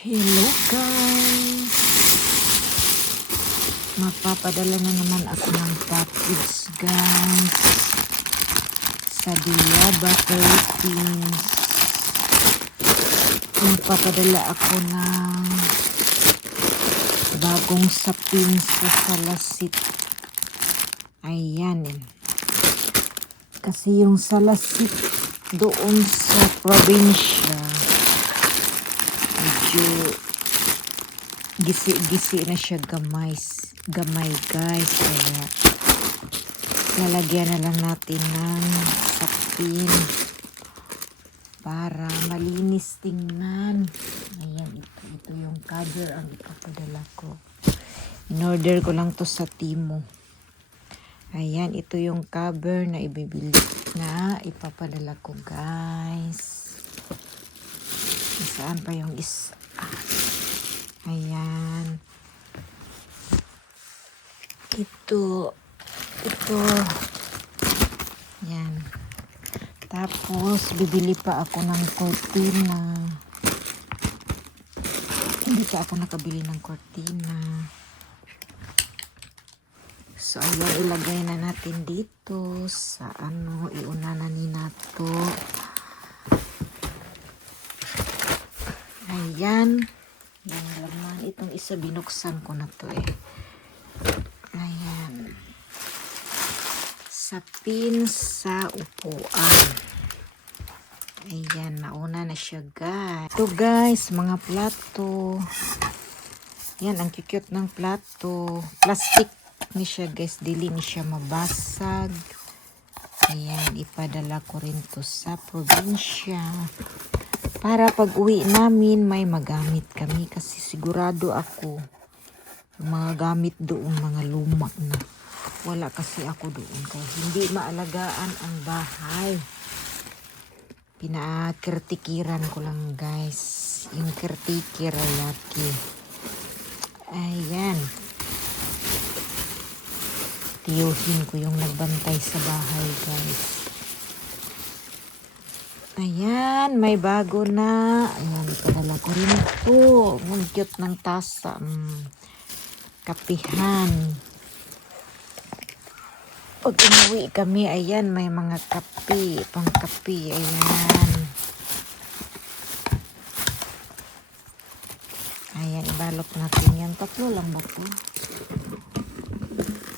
Hello guys! Mapapadala na naman ako ng package guys sa Diaba, Philippines. Mapapadala ako ng bagong sapin sa Salasit. Ayan. Kasi yung Salasit doon sa probinsya medyo gisi-gisi na siya gamay guys, kaya lalagyan na lang natin ng sapin para malinis tingnan. Ayan, ito yung cover ang ipapadala ko. In-order ko lang to sa Timo. Ayan, ito yung cover na ibibili na ipapadala ko guys. Saan pa yung isa? Ayan. Ito. Ayan. Tapos, bibili pa ako ng cortina. Hindi pa ako nakabili ng cortina. So, ayan, ilagay na natin dito sa iuna na ni nato. Ayan. Yung laman. Itong isa binuksan ko na to eh. Ayan. Sapin sa upuan. Ayan. Nauna na siya guys. Ito guys. Mga plato. Ayan. Ang cute ng plato. Plastic ni siya guys. Dili ni siya mabasag. Ayan. Ipadala ko rin to sa probinsya. Para pag uwi namin, may magamit kami. Kasi sigurado ako, mga gamit doon, mga luma na. Wala kasi ako doon. Kaya hindi maalagaan ang bahay. Pinakertikiran ko lang guys. Yung caretaker laki. Ayan. Tiyuhin ko yung nagbantay sa bahay guys. Ayan, may bago na. Ayan, ipadala ko rin ito. Ang cute ng tasa. Kapihan. Pag umuwi kami, ayan, may mga kape. Pangkape, ayan. Ayan, ibalot natin yan. Tatlo lang ba ito?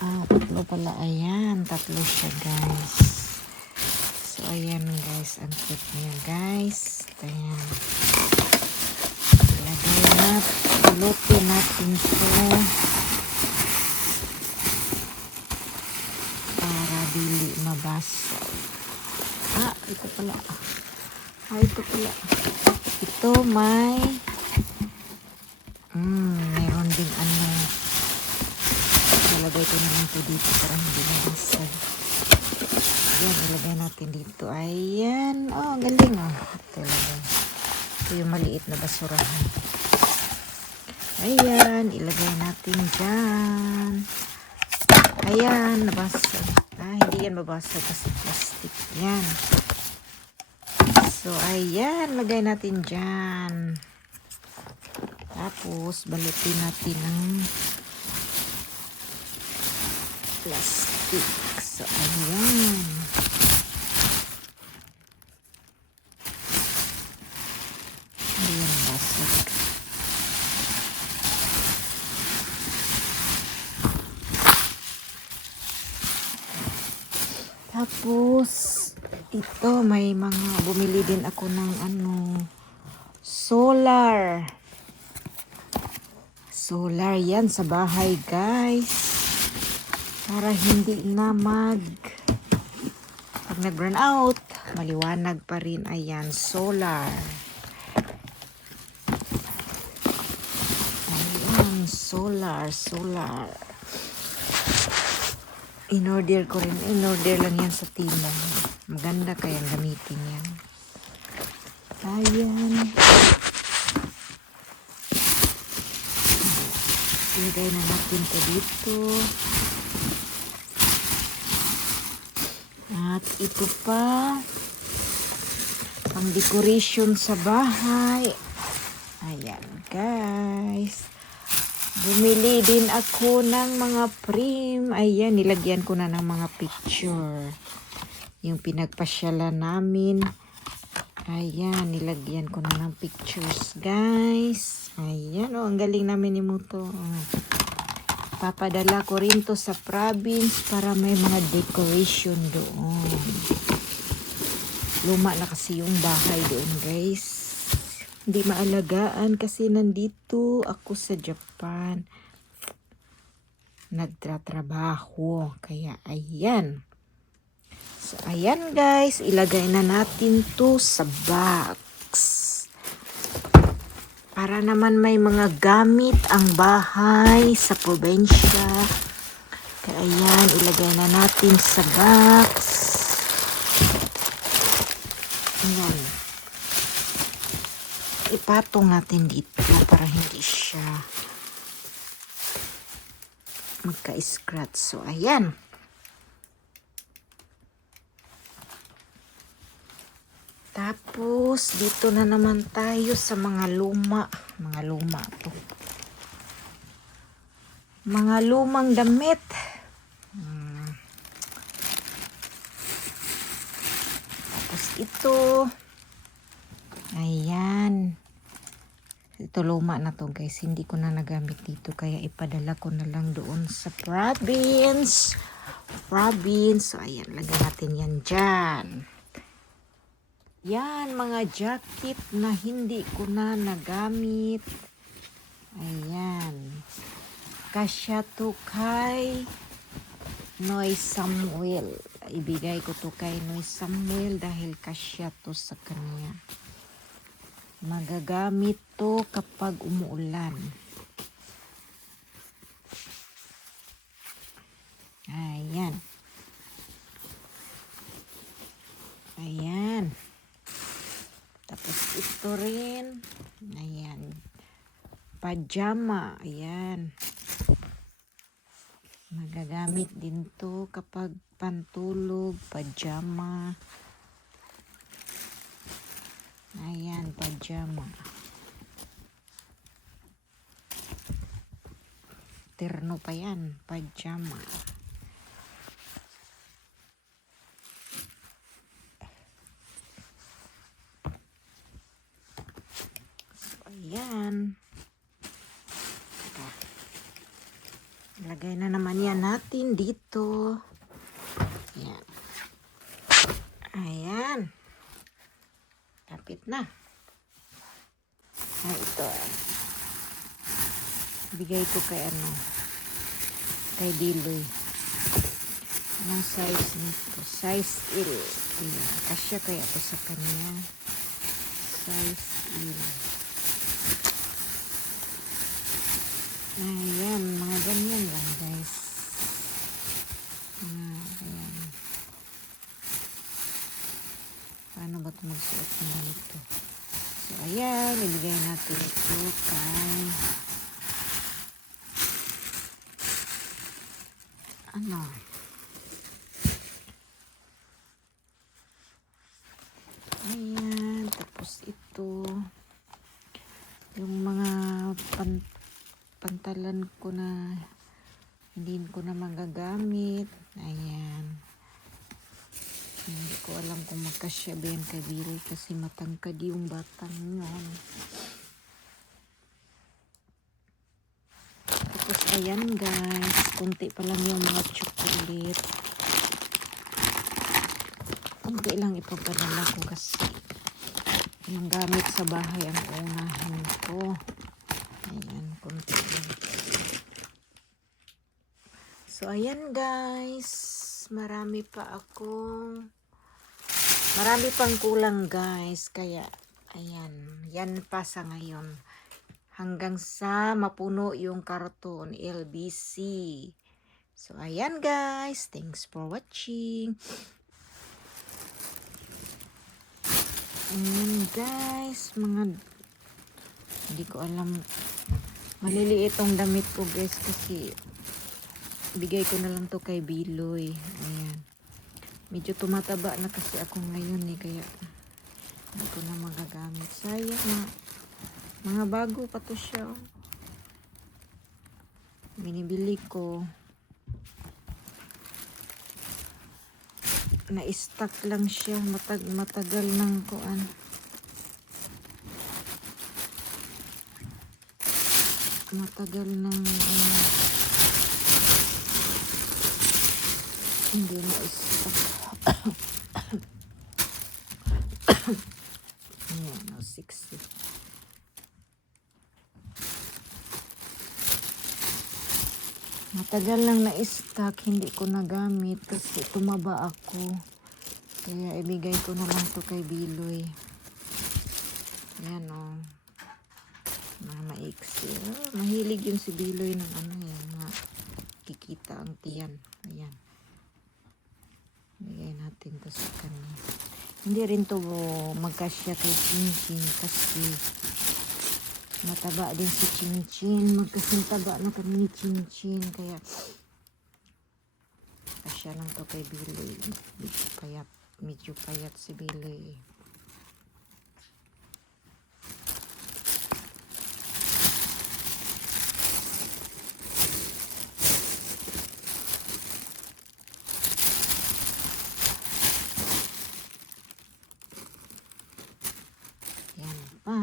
Tatlo pala. Ayan, tatlo siya guys. So, ayan guys. Ang cute niya guys. Ayan. Lagay natin. Pulutin natin ito. Para dili mabasa. Ito pala. Ito pala. Ito may mayroon ding Ilagay ko na lang ito dito para hindi mabasag. Ayan, ilagay natin dito. Ayan. Oh, galing oh. Ito yung maliit na basurahan. Ayan, ilagay natin dyan. Ayan, nabasag. Hindi yan mabasag kasi plastic. Yan. So, ayan, lagay natin dyan. Tapos, balutin natin ng plastic. So, ayan. Ayan, basag. Tapos, ito, may mga, bumili din ako ng solar. Solar yan sa bahay, guys. Para hindi na pag nag-burn out, maliwanag pa rin. Ayan, solar. Ayan, solar. In-order ko rin. In-order lang yan sa Timo. Maganda kayang gamitin yan. Ayan. Ilagay na natin ito dito. At ito pa, pang decoration sa bahay. Ayan guys. Bumili din ako ng mga frame. Ayan, nilagyan ko na ng mga picture. Yung pinagpasyalan namin. Ayan, nilagyan ko na ng pictures guys. Ayan, oh, ang galing namin ni Muto. Oh. Papadala ko rin to sa province para may mga decoration doon. Luma na kasi yung bahay doon guys. Hindi maalagaan kasi nandito ako sa Japan. Nagtatrabaho. Kaya ayan. So ayan guys. Ilagay na natin to sa box. Para naman may mga gamit ang bahay sa probinsya. Kaya ayan. Ilagay na natin sa box. Ayan. Ipatong natin dito para hindi siya magka-scratch. So, ayan. Tapos, dito na naman tayo sa mga luma. Mga luma to. Mga lumang damit. Tapos, ito. Ayan. Ito luma na to guys. Hindi ko na nagamit dito. Kaya ipadala ko na lang doon sa province. So ayan. Lagyan natin yan dyan. Yan. Mga jacket na hindi ko na nagamit. Ayan. Kasya to kay Noy Samuel. Ibigay ko to kay Noy Samuel dahil kasya to sa kanya. Magagamit to kapag umuulan. Ayan. Ayan. Tapos ito rin. Ayan. Pajama. Ayan. Magagamit din to kapag pantulog. Pajama. Ayan, pajama. Terno pa yan, pajama. So, ayan. Lagay na naman yan natin dito. Ayan. Ayan. Kapit na. Ay, ito. Bigay ko kay kay Diloy. Anong size nito? Size L. Ayan. Kasya kaya ito sa kanya. Size L. Ayan. Mga ganyan lang guys. Ayan. Paano ba ito magsuot ng ganito? So, ayan. Ibigay natin ito kay ayan. Tapos ito. Yung mga pantalan ko na hindi ko na magagamit. Ayan. Hindi ko alam kung magkasya ba yan kay Biroy kasi matangkad yung batang yun. Tapos ayan guys, kunti pa lang yung mga chocolate. Kunti lang ipapadala ko kasi yung gamit sa bahay ang unahin ko. Ayan, kunti lang. So ayan guys, marami pang kulang guys, kaya ayan, yan pa sa ngayon hanggang sa mapuno yung karton LBC. So ayan guys, thanks for watching. Ayan guys, hindi ko alam, maliliit tong damit ko guys kasi bigay ko na lang to kay Biloy. Ayan. Medyo tumataba na kasi ako ngayon kaya hindi ko na magagamit. Sayang na. Mga bago pa to siya. Binibili ko. Na-stock lang siya. Matagal ng kuan. Matagal ng hindi na-stock. Ayan, 60. Matagal lang na-stock, hindi ko nagamit kasi tumaba ako. Kaya ibigay ko na lang to kay Biloy. Ayan o. Mga maiksi. Mahilig yun si Biloy ng ano yan. Kikita ang tiyan. Ayan. Bigay natin to sa kanya. Hindi rin to magkasya kay Chinchin kasi mataba din si Chinchin. Magkasing taba na kami ni Chinchin. Kaya kasya lang to kay Biloy. Medyo payat si Biloy. Yan pa.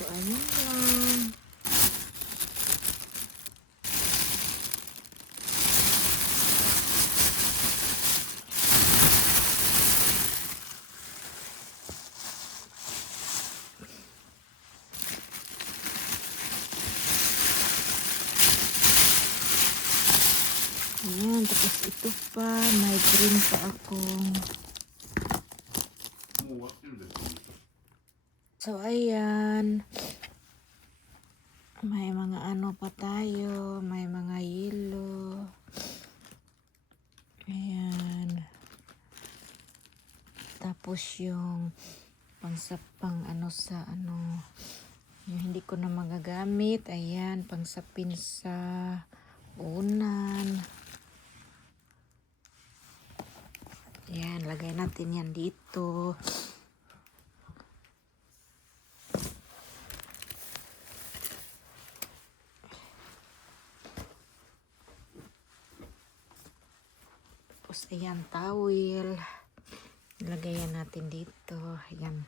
So, ayun lang. Ayan, tapos ito pa, may green pa akong. So, ayan. May mga ano pa tayo, may mga yellow. Ayan. Tapos yung pangsapang ano sa ano, yung hindi ko na magagamit. Ayan, pangsapin sa unan. Ayan, lagay natin yan dito. Tapos, ayan, towel. Lagayan natin dito. Ayan.